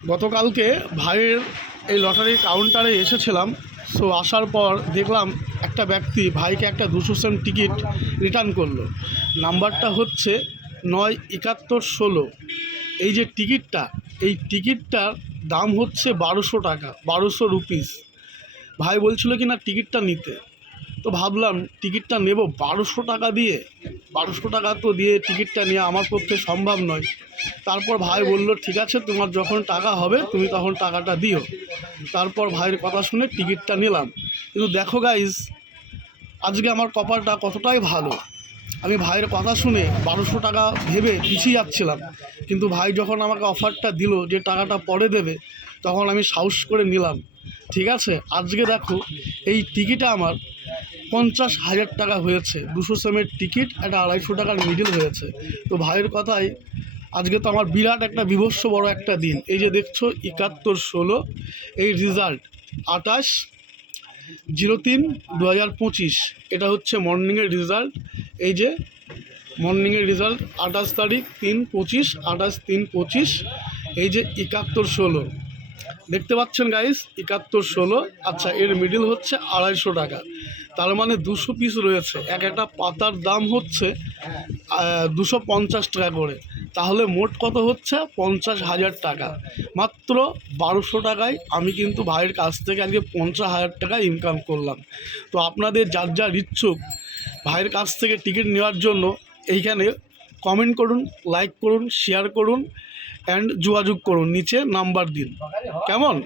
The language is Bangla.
গতকালকে ভাইয়ের এই লটারির কাউন্টারে এসেছিলাম। সো আসার পর দেখলাম একটা ব্যক্তি ভাইকে একটা 200 সেন্ট টিকিট রিটার্ন করলো। নাম্বারটা হচ্ছে 97116। এই যে টিকিটটা, এই টিকিটটার দাম হচ্ছে 1200 টাকা, 1200 রুপিস। ভাই বলছিল কি না টিকিটটা নিতে, তো ভাবলাম টিকিটটা নেব 1200 টাকা দিয়ে। 1200 টাকা তো দিয়ে টিকিটটা নেওয়া আমার পক্ষে সম্ভব নয়। তারপর ভাই বলল ঠিক আছে, তোমার যখন টাকা হবে তুমি তখন টাকাটা দিও। তারপর ভাইয়ের কথা শুনে টিকিটটা নিলাম। কিন্তু দেখো গাইজ, আজকে আমার কপালটা কতটাই ভালো। আমি ভাইয়ের কথা শুনে 1200 টাকা ভেবে পিছিয়ে যাচ্ছিলাম, কিন্তু ভাই যখন আমাকে অফারটা দিল যে টাকাটা পরে দেবে, তখন আমি সাহস করে নিলাম। ঠিক আছে, আজকে দেখো এই টিকিটে আমার 50,000 টাকা হয়েছে। 200 সেমের টিকিট, একটা 250 টাকার মিডিল হয়েছে। তো ভাইয়ের কথাই আজকে তো আমার বিরাট একটা বিভৎস বড় একটা দিন। এই যে দেখছো 7116, এই রেজাল্ট 28/03/2025। এটা হচ্ছে মর্নিংয়ের রেজাল্ট। এই যে মর্নিংয়ের রেজাল্ট 28 তারিখ 3/25, 28/3/25। এই যে 7116 দেখতে পাচ্ছেন গাইস, 7116। আচ্ছা, এর মিডিল হচ্ছে 250 টাকা, তার মানে 200 পিস রয়েছে। একটা পাতার দাম হচ্ছে 250 টাকা করে। তাহলে মোট কত হচ্ছে? 50,000 টাকা। মাত্র 1200 টাকায় আমি কিন্তু ভাইয়ের কাছ থেকে আজকে 50,000 টাকা ইনকাম করলাম। তো আপনাদের যার যার ইচ্ছুক ভাইয়ের কাছ থেকে টিকিট নেওয়ার জন্য এইখানে কমেন্ট করুন, লাইক করুন, শেয়ার করুন অ্যান্ড যোগাযোগ করুন, নিচে নাম্বার দিন। কেমন?